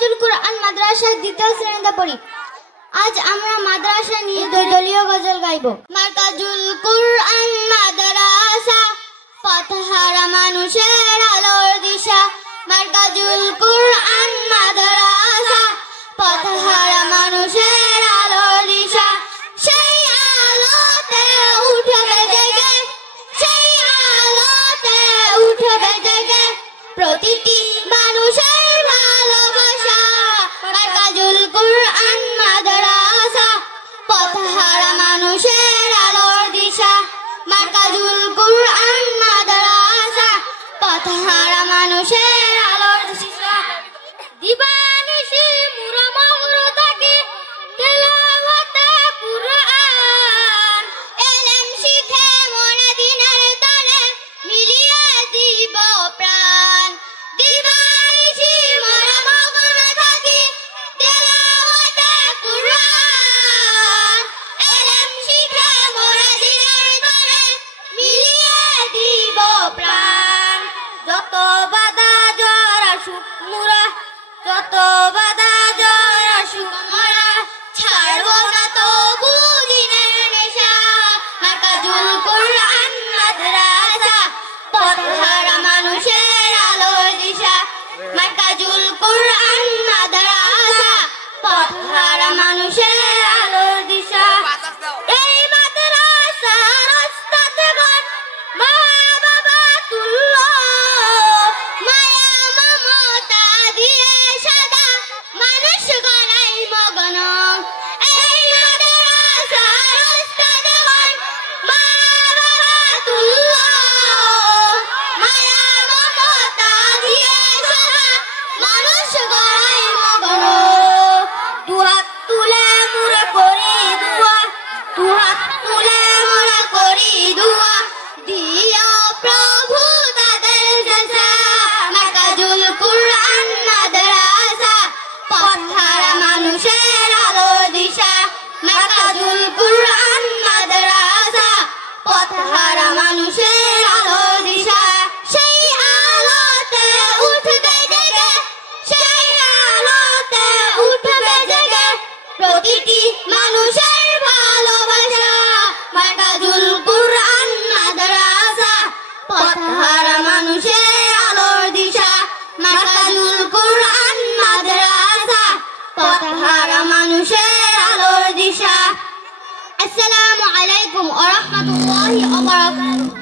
মার্কাজুল কুরআন মাদ্রাসার দ্বিতীয় শ্রেণীতে পড়ি। আজ আমরা মাদ্রাসা নিয়ে দলীয় গজল গাইব। মার্কাজুল কুরআন মাদ্রাসা, পথহারা মানুষের আলোর দিশা। মার্কাজুল কুরআন মাদ্রাসা, পথহারা মানুষের আলোর দিশা। সেই আলোতে উঠবে জেগে, সেই আলোতে উঠবে জেগে প্রতিটি মানুষের ভালোবাসা। মার্কাজুল কুরআন মাদ্রাসা, পথহারা মানুষের আলোর দিশা। মার্কাজুল কুরআন মাদ্রাসা, পথহারা মানুষের আলোর দিশা। দিবানিশি মুরা মগ্ন থাকি তেলাওয়াতে কুরআন, ইলম শিখে মনে দিনের তরে মিলিয়ে দিব প্রাণ। দিবানিশি মুরা মগ্ন থাকি তেলাওয়াতে কুরআন, ইলম শিখে মনে দিনের তরে মিলিয়ে দিব প্রাণ। যত বাধা জ্বর আসুক মুরা, যত বাধা জ্বর আসুক মোরা, ছাড়বো না তবু দিনের নেশা। মার্কাজুল কুরআন মাদ্রাসা, পথহারা মানুষের আলোর দিশা। মার্কাজুল কুরআন মাদ্রাসা, পথহারা মানুষের আলোর দিশা। এই মাদ্রাসার ওস্তাদগণ মা বাবা তুল্য, মায়া মমতা দিয়ে সাদা মানুষ গড়াই মগন। এই মাদ্রাসার ওস্তাদগণ মা বাবা তুল্য, মায়া মমতা দিয়ে সাদা মানুষ গড়াই মগন। দুহাত তুলে মুরা করি দুয়া, দুহাত তুলে মুরা করি দুয়া, দিও প্রভু তাদের জাযা। মার্কাজুল কুরআন মাদ্রাসা, পথহারা মানুষের আলোর দিশা। মার্কাজুল কুরআন মাদ্রাসা, পথহারা মানুষের আলোর দিশা। সেই আলোতে উঠবে জেগে, সেই আলোতে উঠবে জেগে প্রতিটি মানুষের ভালোবাসা। মার্কাজুল কুরআন মাদ্রাসা, পথহারা মানুষের আলোর দিশা। মার্কাজুল কুরআন মাদ্রাসা, পথহারা মানুষের আলোর দিশা। আসসালামু আলাইকুম ওয়া রাহমাতুল্লাহি ওয়া বারাকাতুহু।